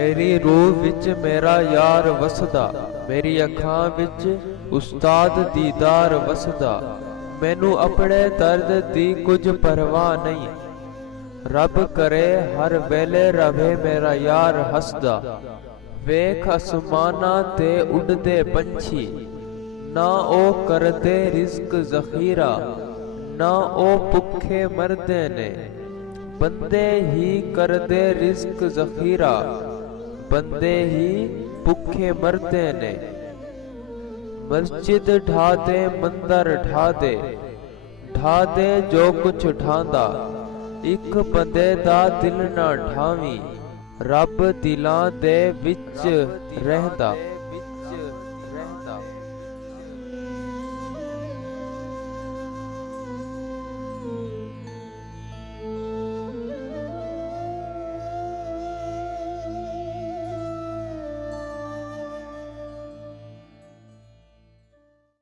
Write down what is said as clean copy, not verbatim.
मेरी रूह विच मेरा यार वसदा, मेरी अखां विच उस्ताद दीदार वसदा। मैनू अपने दर्द दी कुछ परवाह नहीं, रब करे हर वेले रवे मेरा यार हसदा। वेख आसमाना ते उड़दे पंछी, ना ओ करदे रिज़्क ज़ख़ीरा, ना ओ भुखे मरदे ने, बंदे ही करदे रिज़्क ज़ख़ीरा, बंदे ही भुखे मरदे ने। मस्जिद ढा दे मंदर ढा दे जो कुछ ढांदा, एक बंदे दा दिल ना ढावी, रब दिलां दे विच रहंदा।